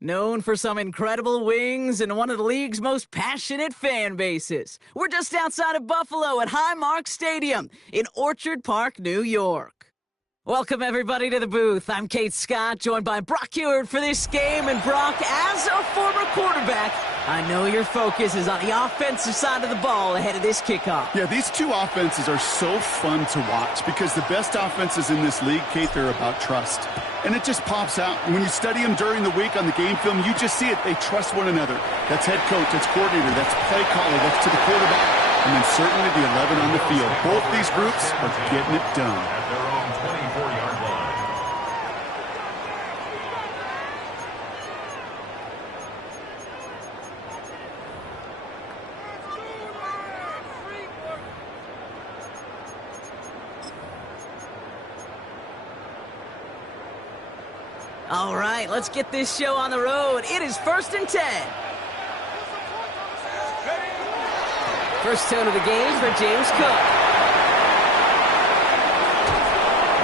Known for some incredible wings and one of the league's most passionate fan bases. We're just outside of Buffalo at Highmark Stadium in Orchard Park, New York. Welcome, everybody, to the booth. I'm Kate Scott, joined by Brock Ewert for this game. And Brock, as a former quarterback, I know your focus is on the offensive side of the ball ahead of this kickoff. Yeah, these two offenses are so fun to watch because the best offenses in this league, Kate, they're about trust. And it just pops out. When you study them during the week on the game film, you just see it. They trust one another. That's head coach, that's coordinator, that's play caller, that's to the quarterback, and then certainly the 11 on the field. Both these groups are getting it done. At their own 24-yard line. All right, let's get this show on the road. It is 1st and 10. First tone of the game for James Cook.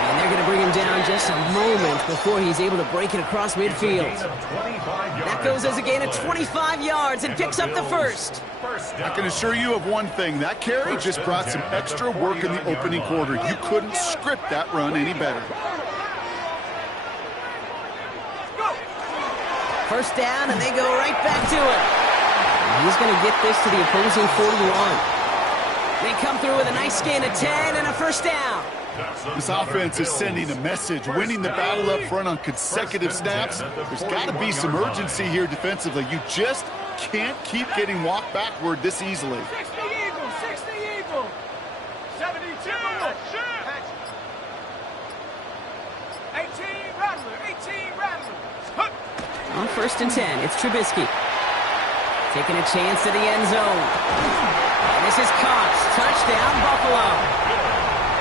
And they're going to bring him down just a moment before he's able to break it across midfield. That goes as a gain of 25 yards and picks up the first. I can assure you of one thing. That carry just brought some extra work in the opening quarter. You couldn't script that run any better. First down, and they go right back to it. He's going to get this to the opposing 41. They come through with a nice gain of 10 and a first down. This offense is sending a message, winning the battle up front on consecutive snaps. There's got to be some urgency here defensively. You just can't keep getting walked backward this easily. 60 Eagles, 60 Eagles. 72. 18 Rattler, 18 Rattler. On 1st and 10, it's Trubisky. Taking a chance at the end zone. And this is caught. Touchdown, Buffalo.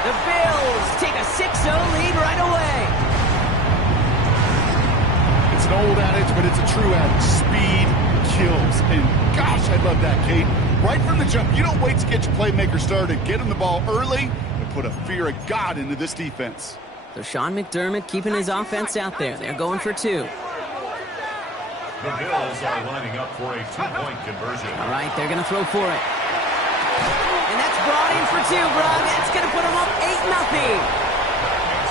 The Bills take a 6-0 lead right away. It's an old adage, but it's a true adage. Speed kills. And gosh, I love that, Kate. Right from the jump, you don't wait to get your playmaker started. Get him the ball early and put a fear of God into this defense. So Sean McDermott keeping his offense out there. They're going for 2. The Bills are lining up for a 2-point conversion. All right, they're going to throw for it. And that's brought in for 2, Brock. That's going to put them up 8-0.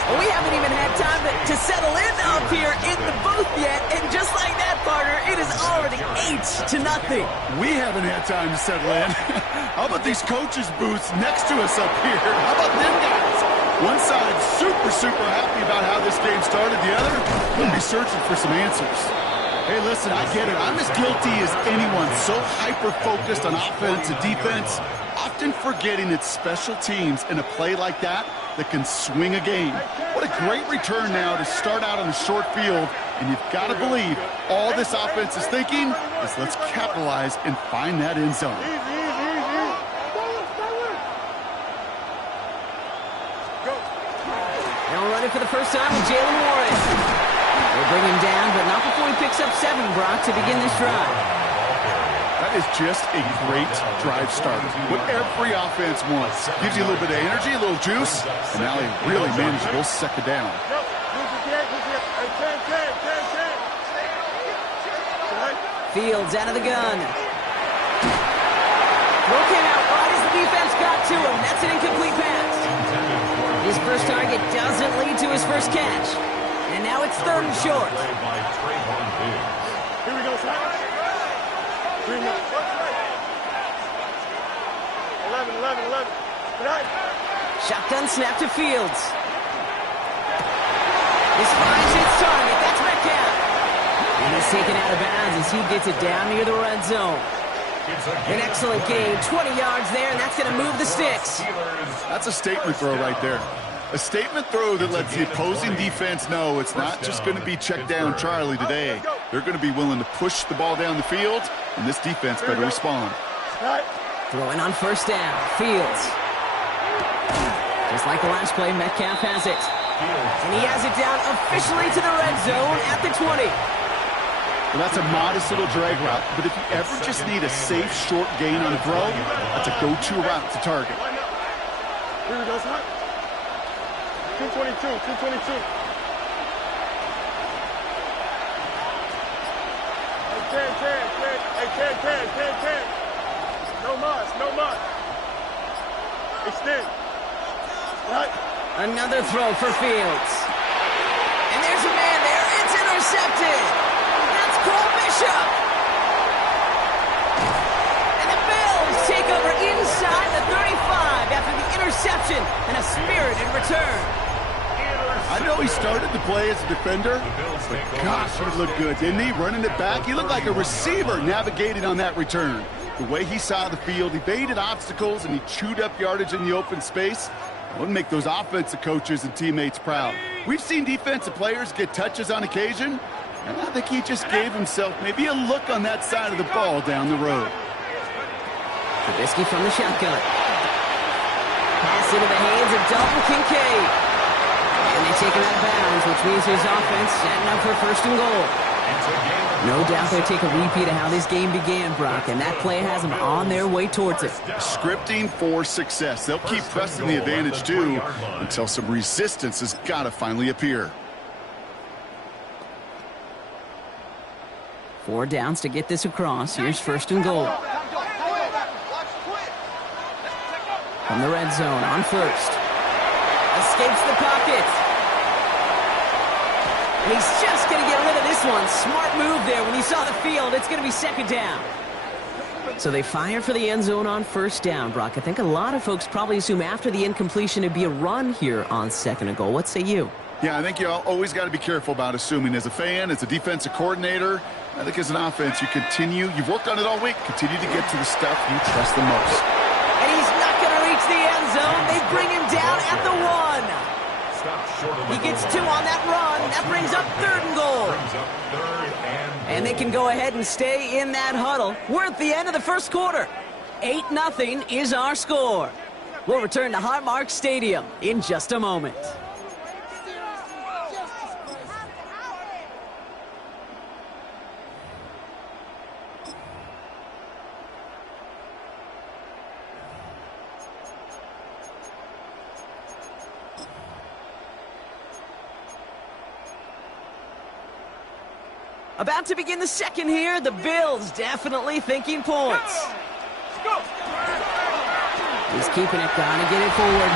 Well, we haven't even had time to settle in up here in the booth yet. And just like that, partner, it is already 8-0. We haven't had time to settle in. How about these coaches' booths next to us up here? How about them guys? One side super happy about how this game started. The other will be searching for some answers. Hey, listen, I get it. I'm as guilty as anyone. So hyper-focused on offense and defense, often forgetting it's special teams in a play like that can swing a game. What a great return now to start out on a short field, and you've got to believe all this offense is thinking is let's capitalize and find that end zone. Now running for the first time with Jalen Warren. They'll bring him down, but not before he picks up 7, Brock, to begin this drive. That is just a great drive starter. What every offense wants. Gives you a little bit of energy, a little juice, and now a really manageable second down. Fields out of the gun. Throw came out wide as the defense got to him. That's an incomplete pass. His first target doesn't lead to his first catch. And now it's 3rd and short. Here we go, son. 3 minutes. 11. Shotgun snap to Fields. This finds its target. That's Metcalf. And he's taken out of bounds as he gets it down near the red zone. An excellent game. 20 yards there, and that's going to move the sticks. That's a statement throw right there. A statement throw that lets the opposing defense know it's not just going to be check down Charlie today. They're going to be willing to push the ball down the field, and this defense better respond. Throwing on first down. Fields. Just like the last play, Metcalf has it. And he has it down officially to the red zone at the 20. Well, that's a modest little drag route, but if you ever just need a safe, short gain on a throw, that's a go-to route to target. Here we go, son. 222. 10. No muss. Extend. Right. Another throw for Fields. And there's a man there. It's intercepted. That's Cole Bishop. And the Bills take over inside the 35 after the interception and a spirited return. I know he started the play as a defender, but gosh, he looked good, didn't he? Running it back, he looked like a receiver navigating on that return. The way he saw the field, he baited obstacles, and he chewed up yardage in the open space. It would make those offensive coaches and teammates proud. We've seen defensive players get touches on occasion, and I think he just gave himself maybe a look on that side of the ball down the road. Trubisky from the shotgun. Pass into the hands of Dalton Kincaid. And they take him out of bounds, which means his offense setting up for first and goal. No doubt they'll take a repeat of how this game began, Brock, and that play has them on their way towards it. Scripting for success. They'll keep pressing the advantage, too, until some resistance has got to finally appear. 4 downs to get this across. Here's first and goal. From the red zone on first. Escapes the pocket. And he's just going to get rid of this one. Smart move there. When you saw the field, it's going to be second down. So they fire for the end zone on first down, Brock. I think a lot of folks probably assume after the incompletion it'd be a run here on second and goal. What say you? Yeah, I think you always got to be careful about assuming. As a fan, as a defensive coordinator, I think as an offense, you've worked on it all week, continue to get to the stuff you trust the most. And he's not going to reach the end zone. They bring him down at the 1. He gets 2 on that run. That brings up third and goal. And they can go ahead and stay in that huddle. We're at the end of the first quarter. 8-0 is our score. We'll return to Highmark Stadium in just a moment. About to begin the second here. The Bills definitely thinking points. He's keeping it, trying to get it forward.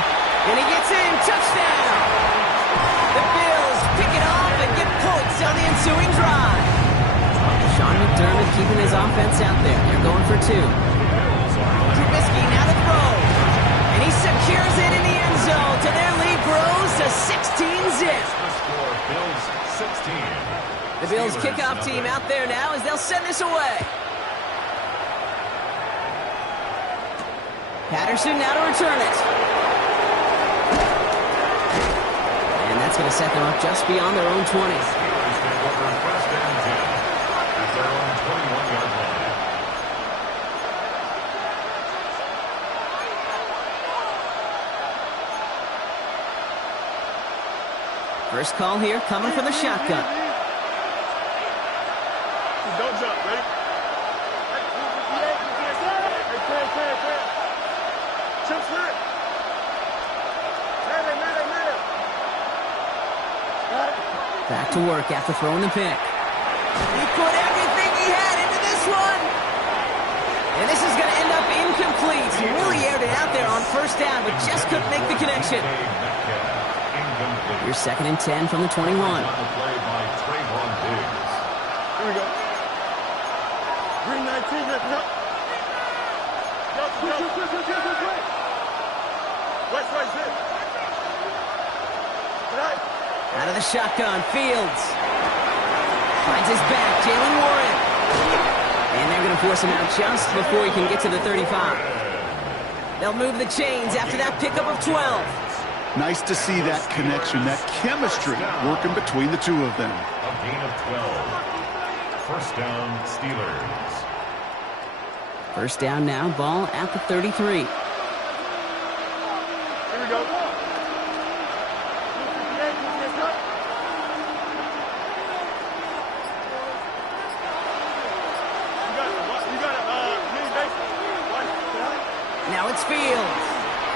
And he gets in. Touchdown! The Bills pick it off and get points on the ensuing drive. Sean McDermott keeping his offense out there. They're going for 2. Trubisky now to throw. And he secures it in the end zone. To their lead grows to 16 zip. Bills 16. The Bills kickoff team out there now as they'll send this away. Patterson now to return it. And that's going to set them up just beyond their own 20. First call here coming from the shotgun. Don't jump, ready? Chip slip. Back to work after throwing the pick. He put everything he had into this one. And this is going to end up incomplete. He really aired it out there on first down, but just couldn't make the connection. Here's second and 10 from the 21. Here we go. Green 19, let's go. West, zip. Out of the shotgun, Fields. Finds his back, Jalen Warren. And they're going to force him out just before he can get to the 35. They'll move the chains after that pickup of 12. Nice to see that connection, that chemistry working between the two of them. A gain of 12. First down, Steelers. First down now, ball at the 33. Here we go. Now it's Fields.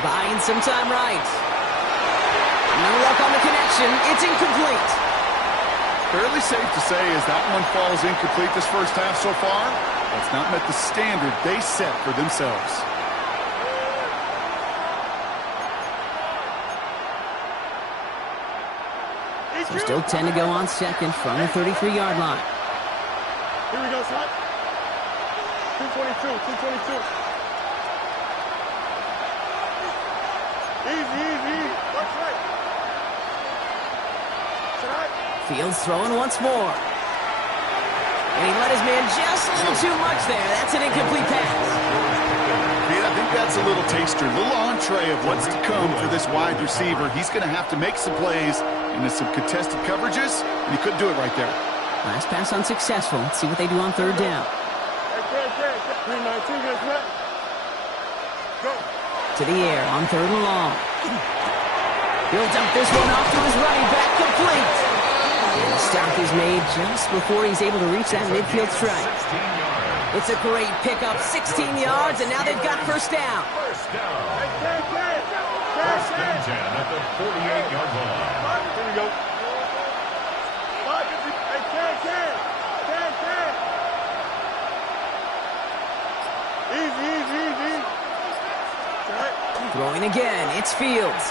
Buying some time right. No luck on the connection. It's incomplete. Fairly safe to say as that one falls incomplete this first half so far, that's not met the standard they set for themselves. So still 10 to go on second from the 33-yard line. Here we go, son. 222, 222. Easy. Watch right. Fields throwing once more. And he let his man just a little too much there. That's an incomplete pass. Yeah, I think that's a little taster, a little entree of what's to come for this wide receiver. He's going to have to make some plays into some contested coverages, and he couldn't do it right there. Last pass unsuccessful. Let's see what they do on third down. Go. To the air on third and long. He'll dump this one off to his running back, complete. And the stop is made just before he's able to reach that midfield strike. It's a great pickup, 16 yards, and now they've got first down. First and 10 at the 48-yard line. Here we go. Easy. Throwing again, it's Fields.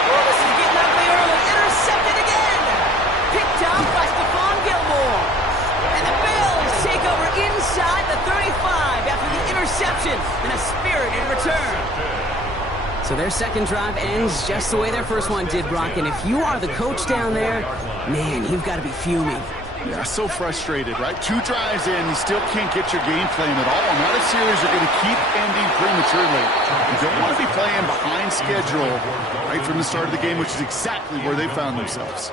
Oh, this is getting ugly early. Intercepted again. Picked off by Stephon Gilmore. And the Bills take over inside the 35 after the interception and a spirited return. So their second drive ends just the way their first one did, Brock. And if you are the coach down there, man, you've got to be fuming. Yeah, so frustrated, right? 2 drives in, you still can't get your game plan at all. Not a series you're going to keep ending prematurely. You don't want to be playing behind schedule right from the start of the game, which is exactly where they found themselves.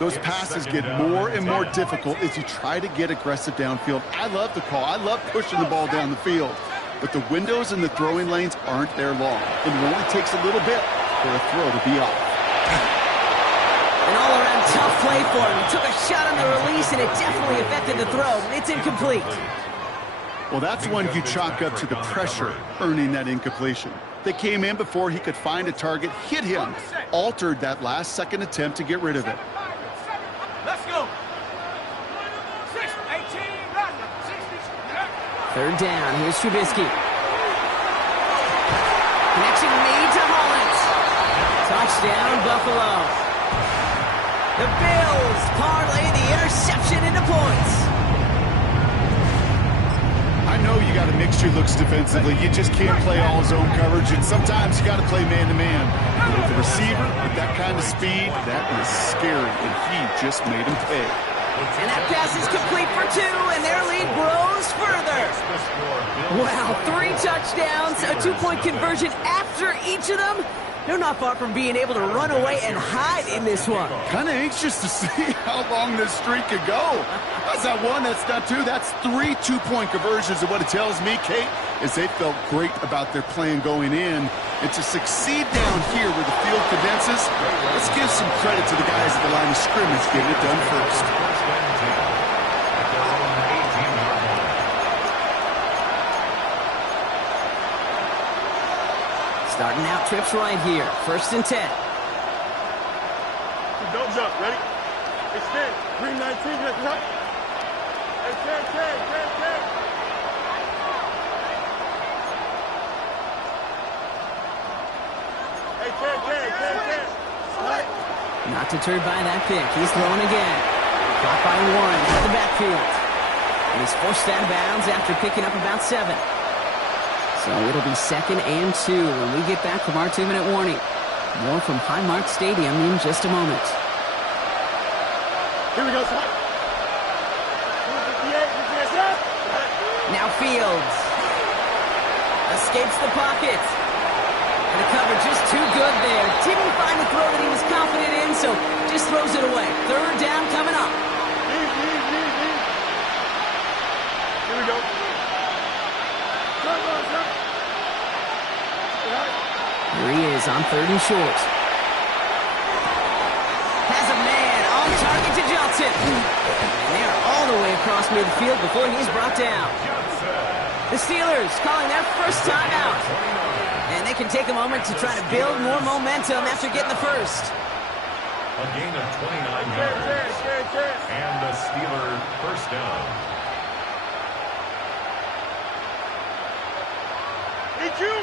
Those passes get more and more difficult as you try to get aggressive downfield. I love the call. I love pushing the ball down the field. But the windows in the throwing lanes aren't there long. It only takes a little bit for a throw to be off. An all-around tough play for him. He took a shot on the release, and it definitely affected the throw. It's incomplete. Well, that's one you chalk up to the pressure earning that incompletion. They came in before he could find a target, hit him, altered that last-second attempt to get rid of it. Let's go. 18, 60. Third down. Here's Trubisky. Connection made to Hollins. Touchdown, Buffalo. The Bills parlay the interception into points. I know you got to mix your looks defensively. You just can't play all zone coverage, and sometimes you got to play man-to-man. But with the receiver, with that kind of speed, that is scary, and he just made him pay. And that pass is complete for 2, and their lead grows further. Wow, 3 touchdowns, a 2-point conversion after each of them. They're not far from being able to run away and hide in this one. Kind of anxious to see how long this streak could go. That's not 1, that's not 2, that's 3 2-point conversions. And what it tells me, Kate, is they felt great about their plan going in. And to succeed down here where the field condenses, let's give some credit to the guys at the line of scrimmage getting it done first. Starting out trips right here. First and 10. Don't jump. Ready? Extend. 319. Let's up. Hey, 10. Not deterred by that pick. He's throwing again. Caught by 1 to the backfield. And he's forced out of bounds after picking up about 7. So it'll be second and 2 when we get back from our 2-minute warning. More from Highmark Stadium in just a moment. Here we go, son. Now Fields escapes the pocket. And the coverage is too good there. Didn't find the throw that he was confident in, so just throws it away. Third down coming up. Here we go. Here he is on 3rd and short. Has a man on target to Johnson. And they're all the way across midfield before he's brought down. The Steelers calling their first timeout. And they can take a moment to try to build more momentum after getting the first. A gain of 29 yards. And the Steeler first down. Did you?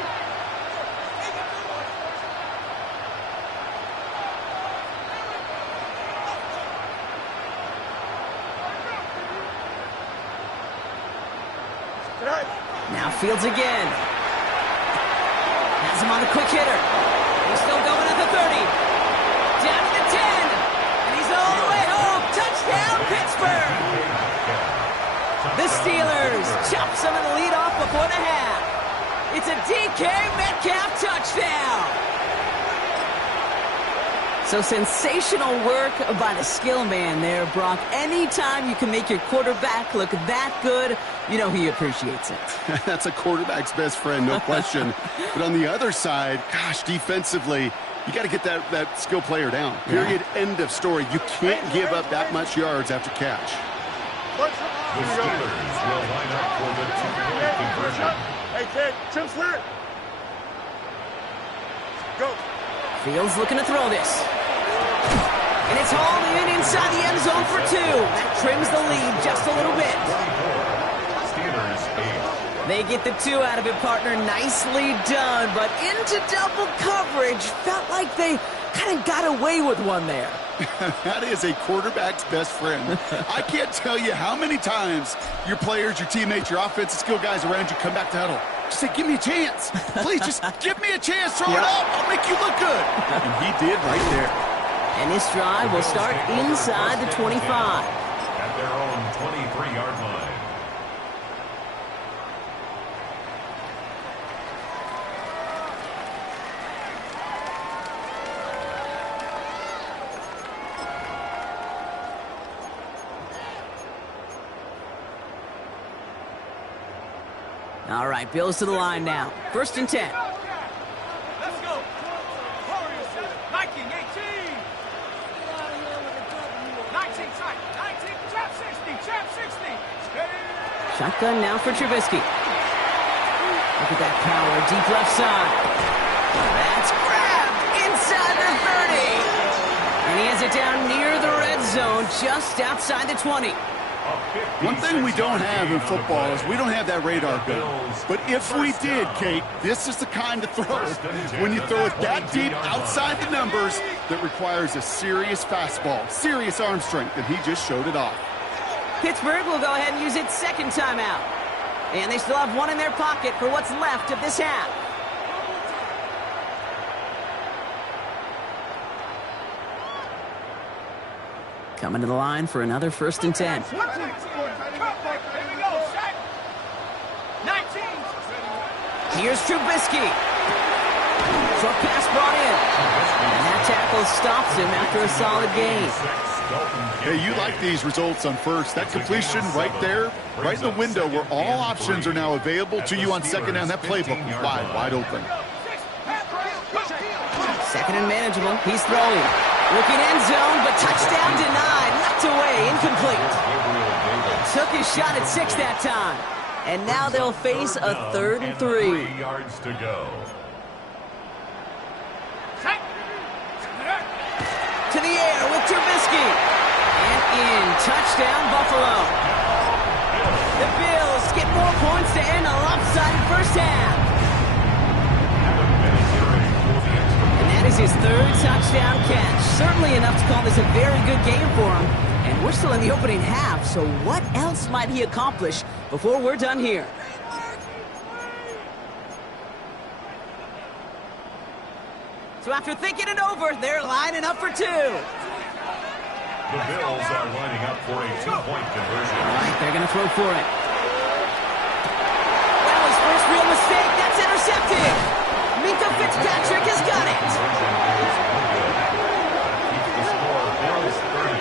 Now Fields again. Has him on the quick hitter. He's still going at the 30. Down to the 10. And he's all the way home. Touchdown, Pittsburgh. The Steelers chop some of the lead off before the half. It's a DK Metcalf touchdown. So sensational work by the skill man there, Brock. Anytime you can make your quarterback look that good, you know he appreciates it. That's a quarterback's best friend, no question. But on the other side, gosh, defensively, you got to get that skill player down. Period. End of story. You can't give up that much yards after catch. The Steelers will line up for the two-point conversion. Hey, Ted, Chip's hurt. Go. Fields looking to throw this. And it's hauled in inside the end zone for 2. That trims the lead just a little bit. Steelers 8. They get the 2 out of it, partner. Nicely done. But into double coverage. Felt like they kind of got away with one there. That is a quarterback's best friend. I can't tell you how many times your players, your teammates, your offensive skill guys around you come back to huddle. Just say, give me a chance. Please, just give me a chance. Throw it up. I'll make you look good. And he did right there. And this drive will start inside the 25. At their own 23-yard line. All right, Bills to the line now. 1st and 10. Let's go. Nike 18. 19 tight. 19. Trap 60. Trap 60. Shotgun now for Trubisky. Look at that power. Deep left side. That's grabbed inside the 30. And he has it down near the red zone, just outside the 20. One thing we don't have in football is we don't have that radar gun. But if we did, Kate, this is the kind of throw. When you throw it that deep outside the numbers, that requires a serious fastball, serious arm strength, and he just showed it off. Pittsburgh will go ahead and use its 2nd timeout. And they still have 1 in their pocket for what's left of this half. Coming to the line for another 1st and 10. Here we go. Shaq. 19. Here's Trubisky. Short pass brought in. And that tackle stops him after a solid gain. Hey, you like these results on first. That completion right there, right in the window where all options are now available to you on 2nd down. That playbook is wide open. 2nd and manageable. He's throwing. Looking end zone, but touchdown denied. Knocked away, incomplete. Took his shot at 6 that time. And now they'll face a 3rd and 3. 3 yards to go. To the air with Trubisky. And in. Touchdown, Buffalo. The Bills get more points to end a lopsided first half. And that is his 3rd touchdown catch. Certainly enough to call this a very good game for him. And we're still in the opening half, so what else might he accomplish before we're done here? So after thinking it over, they're lining up for 2. The Bills are lining up for a 2-point conversion. All right, they're going to throw for it. Well, his first real mistake, that's intercepted. Minka Fitzpatrick has got it. Keeps the score Bills 30,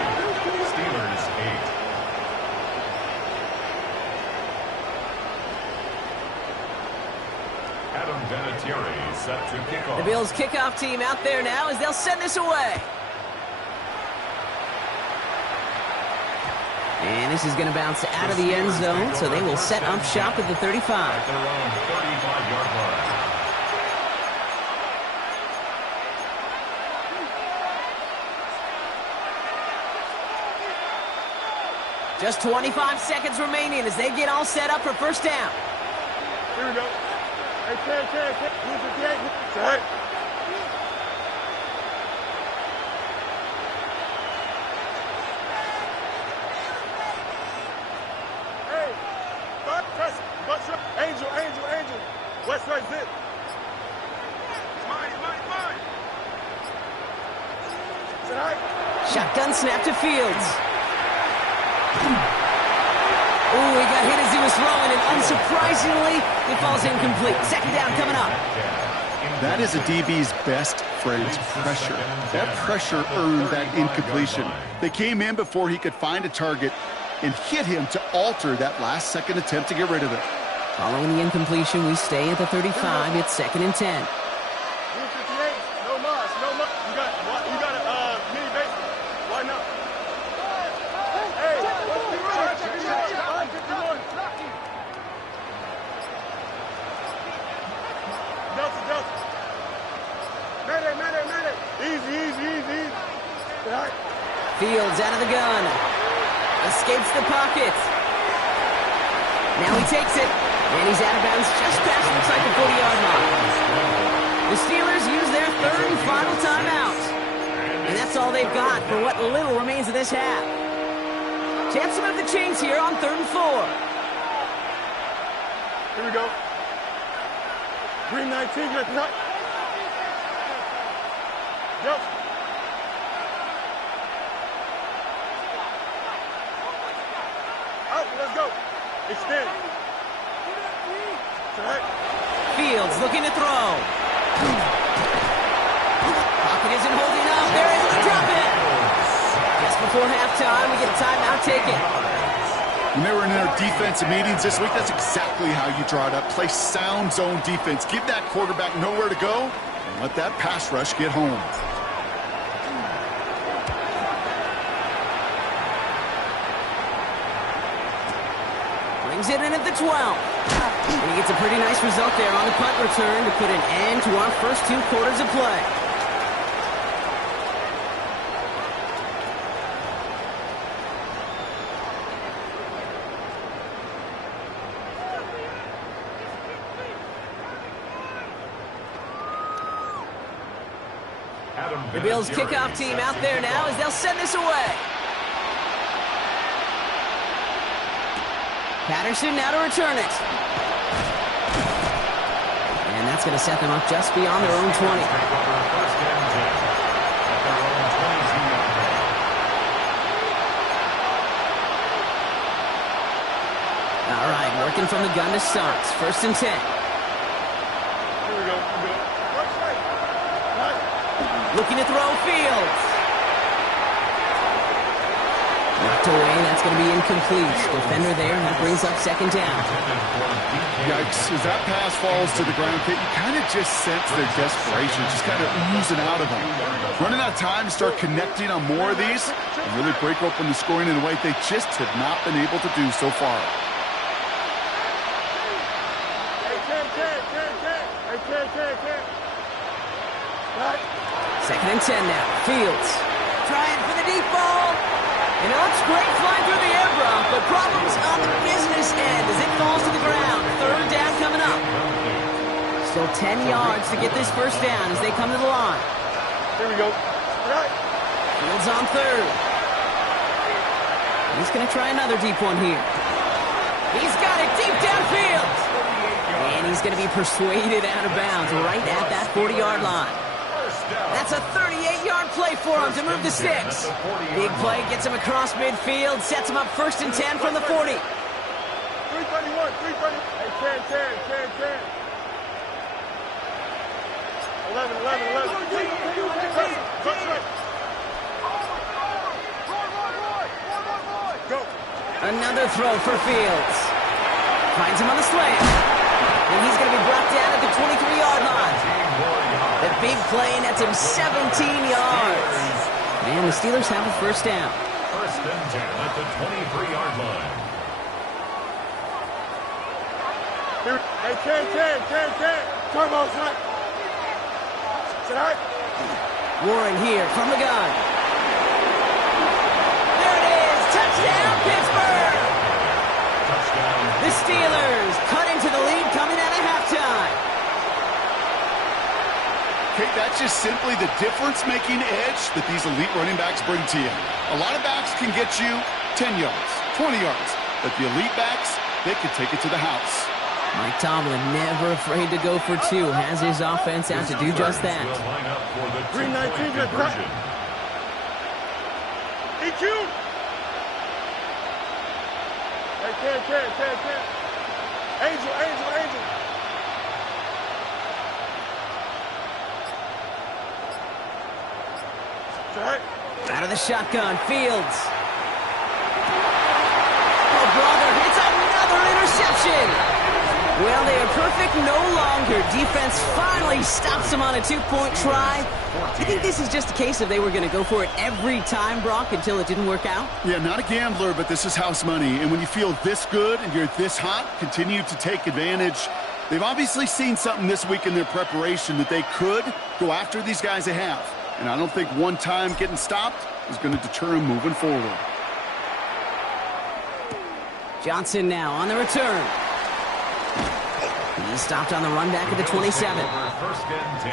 Steelers 8. Adam Vinatieri set to kick off. The Bills kickoff team out there now as they'll send this away. And this is going to bounce out of the end zone, so they will set up shop at the 35. At their own 35-yard line. Just 25 seconds remaining as they get all set up for first down. Here we go. Hey, can. Use your game. Right. Hey, butt trust. Angel. West right zip. Mine. Shotgun snap to Fields. Oh, he got hit as he was throwing, and unsurprisingly, it falls incomplete. Second down coming up. That is a DB's best friend, pressure. That pressure earned that incompletion. They came in before he could find a target and hit him to alter that last-second attempt to get rid of it. Following the incompletion, we stay at the 35. It's 2nd and 10. No loss. You got a mini baseball. Why not? Hey, what's the run? 51. Delta. Mayday. Easy. Right. Fields out of the gun. Escapes the pocket. Now he takes it. And he's out of bounds just past, looks like the 40-yard line. The Steelers use their 3rd and final timeout. And that's all they've got for what little remains of this half. Chance to move the chains here on 3rd and 4. Here we go. Green 19, let's not. Go. Out, let's go. Extend. Right. Fields looking to throw. Pocket isn't holding up. They're able to drop it. Just before halftime, we get a timeout taken. When they were in their defensive meetings this week, that's exactly how you draw it up. Play sound zone defense. Give that quarterback nowhere to go and let that pass rush get home. Brings it in at the 12. And he gets a pretty nice result there on the punt return to put an end to our first 2 quarters of play. The Bills kickoff team out there now as they'll send this away. Patterson now to return it. And that's going to set them up just beyond their own 20. All right, working from the gun to start. 1st and 10. Here we go. Looking to throw Fields. Knocked away, that's going to be incomplete. Defender there, and that brings up 2nd down. Yikes, as that pass falls to the ground, you kind of just sense their desperation, just kind of oozing out of them. Running out of time to start connecting on more of these and really break open the scoring in a way they just have not been able to do so far. Right. 2nd and 10 now. Fields trying for the deep ball. And it looks great flying through the air, bro, but problems on the business end as it falls to the ground. 3rd down coming up. Still 10 yards to get this first down as they come to the line. Here we go. Right. Fields on 3rd. He's going to try another deep one here. He's got it deep downfield. And he's going to be persuaded out of bounds right at that 40-yard line. That's a 38-yard play for him to move the sticks. Big play gets him across midfield, sets him up 1st and 10 from the 40. 331, 330. Hey, 10. 11. Go. Another throw for Fields. Finds him on the slant. And he's going to be brought down at the 23-yard line. The big play nets him 17 yards. And the Steelers have a first down. 1st and 10 at the 23-yard line. Hey, 10. Turbo, son. Tonight. Warren here from the gun. There it is. Touchdown, Pittsburgh. Steelers cut into the lead coming out of halftime. Okay, that's just simply the difference-making edge that these elite running backs bring to you. A lot of backs can get you 10 yards, 20 yards, but the elite backs, they can take it to the house. Mike Tomlin never afraid to go for two. Has his offense out to do just that. 319, conversion. EQ! Hey, Ken. Angel. Right. Out of the shotgun, Fields. Oh, brother, it's another interception. Well, they are perfect no longer. Defense finally stops them on a two-point try. I think this is just a case of they were going to go for it every time, Brock, until it didn't work out. Yeah, not a gambler, but this is house money. And when you feel this good and you're this hot, continue to take advantage. They've obviously seen something this week in their preparation that they could go after these guys they have. And I don't think one time getting stopped is going to deter them moving forward. Johnson now on the return. He stopped on the run back at the 27. First and 10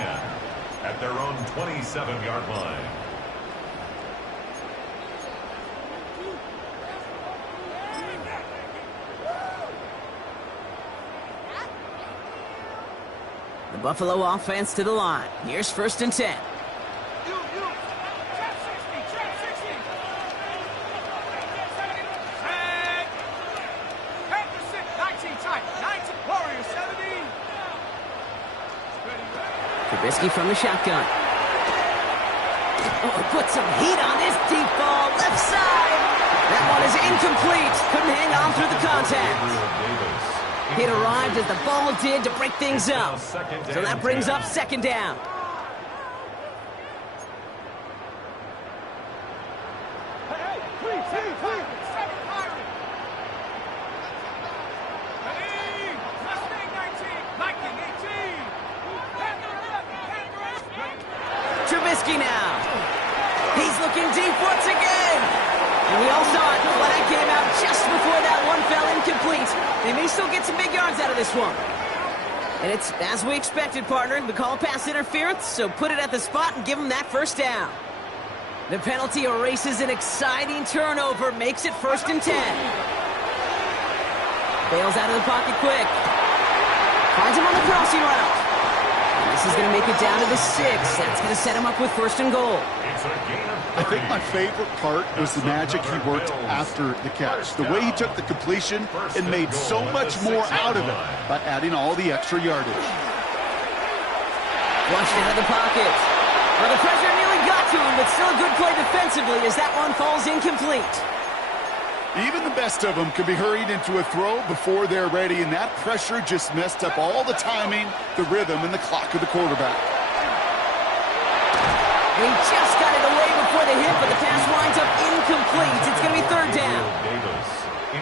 at their own 27-yard line. The Buffalo offense to the line. Here's first and 10. Trubisky from the shotgun. Oh, put some heat on this deep ball. Left side. That one is incomplete. Couldn't hang on through the contact. It arrived as the ball did to break things up. So that brings up second down. Trubisky now. He's looking deep once again. And we all saw it. Flag came out just before that one fell incomplete. They may still get some big yards out of this one. And it's as we expected, partner. We call pass interference, so put it at the spot and give them that first down. The penalty erases an exciting turnover, makes it first and 10. Bails out of the pocket quick. Finds him on the crossing route. And this is going to make it down to the 6. That's going to set him up with first and goal. I think my favorite part was the magic he worked after the catch. The way he took the completion and made so much more out of it by adding all the extra yardage. Flushed out of the pocket. Well, the pressure nearly got to him, but still a good play defensively as that one falls incomplete. Even the best of them could be hurried into a throw before they're ready, and that pressure just messed up all the timing, the rhythm, and the clock of the quarterback. He just got it away before the hit, but the pass winds up incomplete. It's going to be third down.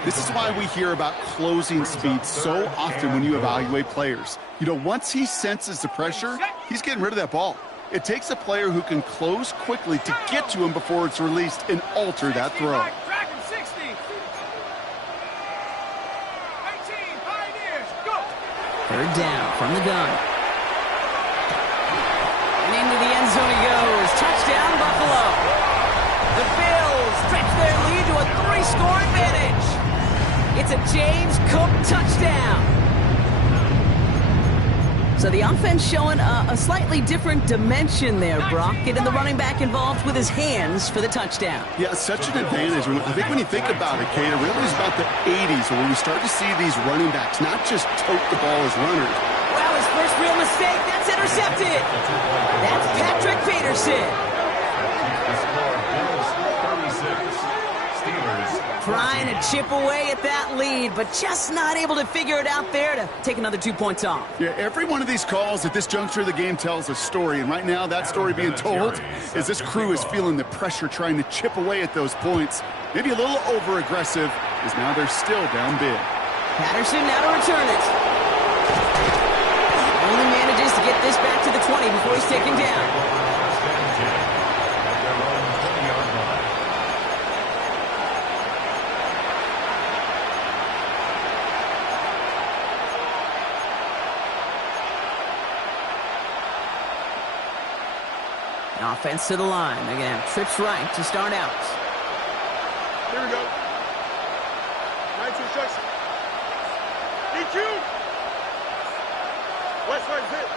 This is why we hear about closing speed so often when you evaluate players. You know, once he senses the pressure, he's getting rid of that ball. It takes a player who can close quickly to get to him before it's released and alter that throw. Third down from the gun. And into the end zone he goes. Touchdown, Buffalo. The Bills stretch their lead to a 3-score advantage. It's a James Cook touchdown. So the offense showing a slightly different dimension there, Brock. Getting the running back involved with his hands for the touchdown. Yeah, such an advantage. I think when you think about it, Kate, it really is about the 80s when we start to see these running backs not just tote the ball as runners. Well, his first real mistake, that's intercepted. That's Patrick Peterson. Trying to chip away at that lead, but just not able to figure it out there to take another 2 points off. Yeah, every one of these calls at this juncture of the game tells a story, and right now that story being told is this crew is feeling the pressure trying to chip away at those points. Maybe a little over-aggressive, as now they're still down big. Patterson now to return it. Only manages to get this back to the 20 before he's taken down. Offense to the line. They're going to have trips right to start out. Here we go. 19 instruction. DQ. West right zip.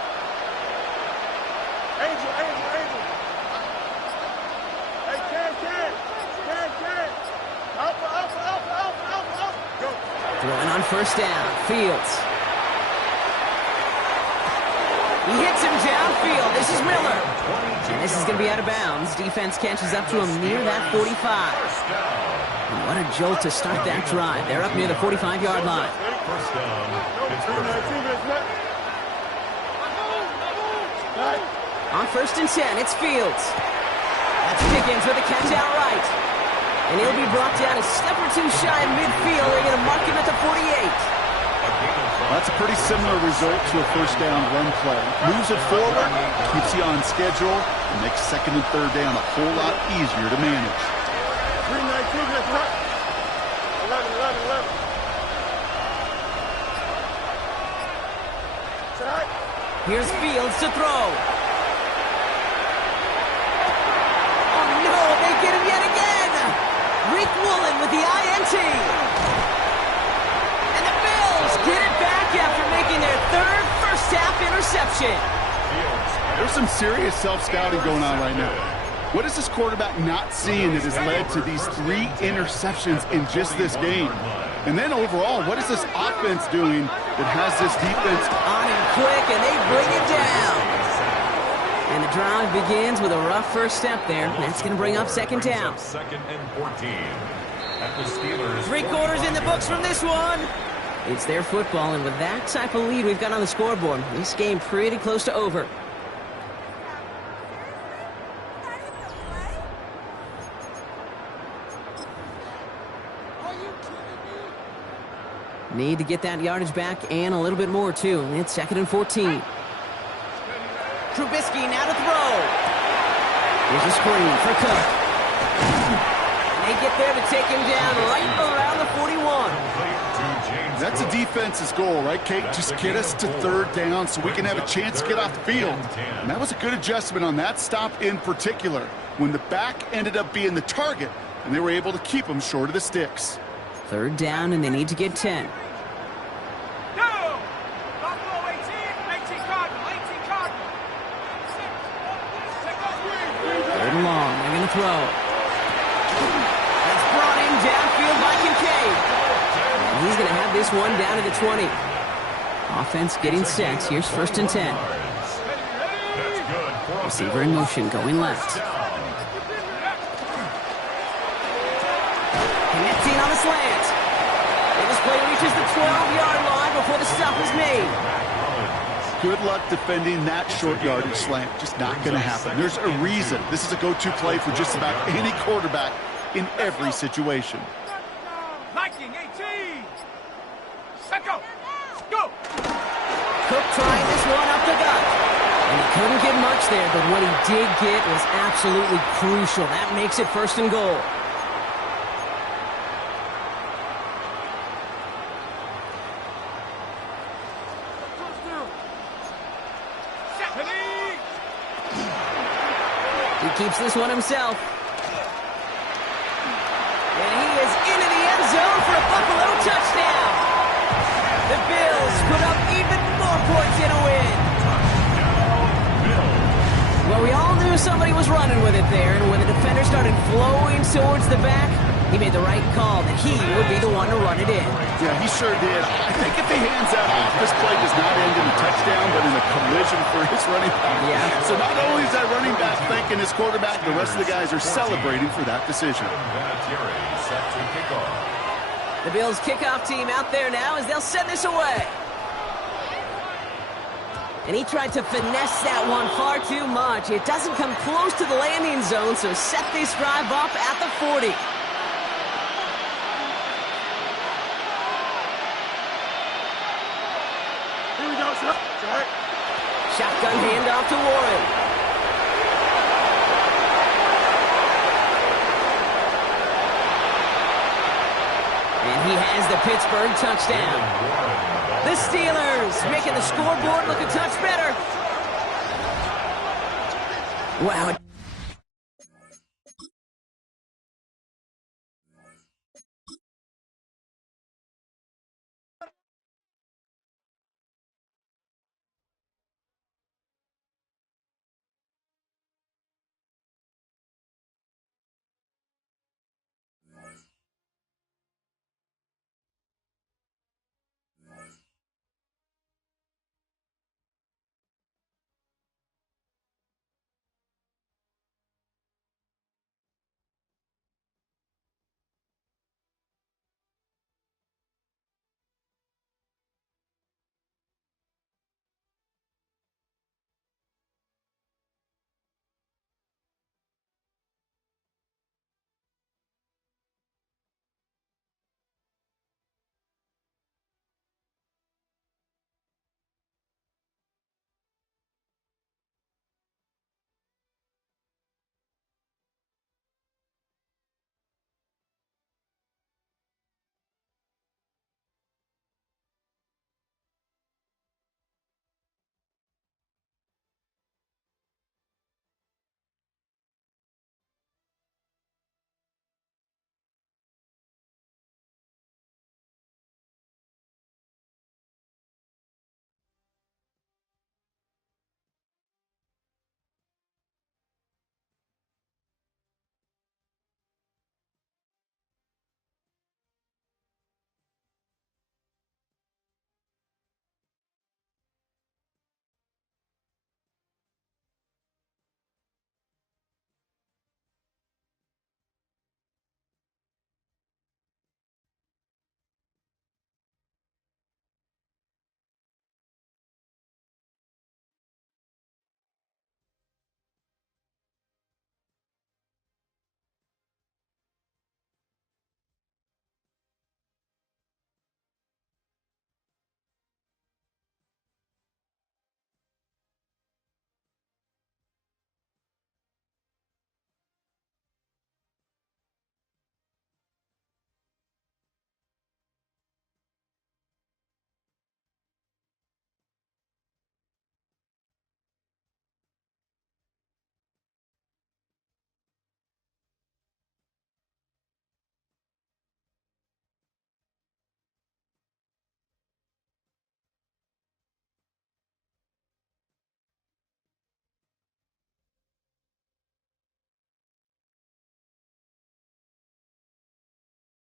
Angel. Hey, can. Alpha. Go. Throwing on first down. Fields. He hits him downfield. This is Miller. And this is going to be out of bounds. Defense catches up to him near that 45. And what a jolt to start that drive. They're up near the 45-yard line. First down. On first and 10, it's Fields. That's Pickens with a catch out right. And he'll be brought down a step or two shy of midfield. They're going to mark him at the 48. That's a pretty similar result to a first down run play. Moves it forward, keeps you on schedule, and makes second and third down a whole lot easier to manage. 319, let's run. 11. Here's Fields to throw. Oh no, they get him yet again. Rick Woolen with the INT. And the Bills get it back after making their third first-half interception. There's some serious self-scouting going on right now. What is this quarterback not seeing that has led to these 3 interceptions in just this game? And then overall, what is this offense doing that has this defense on him quick, and they bring it down. And the drive begins with a rough first step there. That's going to bring up second down. Second and 14. At the Steelers. 3 quarters in the books from this one. It's their football, and with that type of lead we've got on the scoreboard, this game pretty close to over. Need to get that yardage back and a little bit more, too. It's second and 14. Trubisky now to throw. Here's a screen for Cook. And they get there to take him down right around the 41. That's a defense's goal, right, Kate? Just get us to third down so we can have a chance to get off the field. And that was a good adjustment on that stop in particular, when the back ended up being the target, and they were able to keep him short of the sticks. Third down, and they need to get 10. Buffalo 18 Cardinal. Third and long, they're going to throw. That's brought in downfield by Kincaid. And he's going to have this one down to the 20. Offense getting set. Here's first and 10. Receiver in motion, going left. Connecting on the slant. And this play reaches the 12-yard line before the stop is made. Good luck defending that short yardage slant. Just not going to happen. There's a reason. This is a go-to play for just about any quarterback in every situation. Viking 18. Set go. Go. Cook trying this one up the gut. And he couldn't get much there, but what he did get was absolutely crucial. That makes it first and goal. He keeps this one himself. And he is into the end zone for a Buffalo touchdown. The Bills put up even more points in a win. Well, we all knew somebody was running with it there, and when the defender started flowing towards the back, he made the right call that he would be the one to run it in. Yeah, he sure did. I think if he hands that off, this play does not end in a touchdown, but in a collision for his running back. Yeah. So not only is that running back thanking his quarterback, the rest of the guys are celebrating for that decision. Set to kick off. The Bills kickoff team out there now as they'll send this away. And he tried to finesse that one far too much. It doesn't come close to the landing zone, so set this drive up at the 40. Shotgun handoff to Warren. And he has the Pittsburgh touchdown. The Steelers making the scoreboard look a touch better. Wow.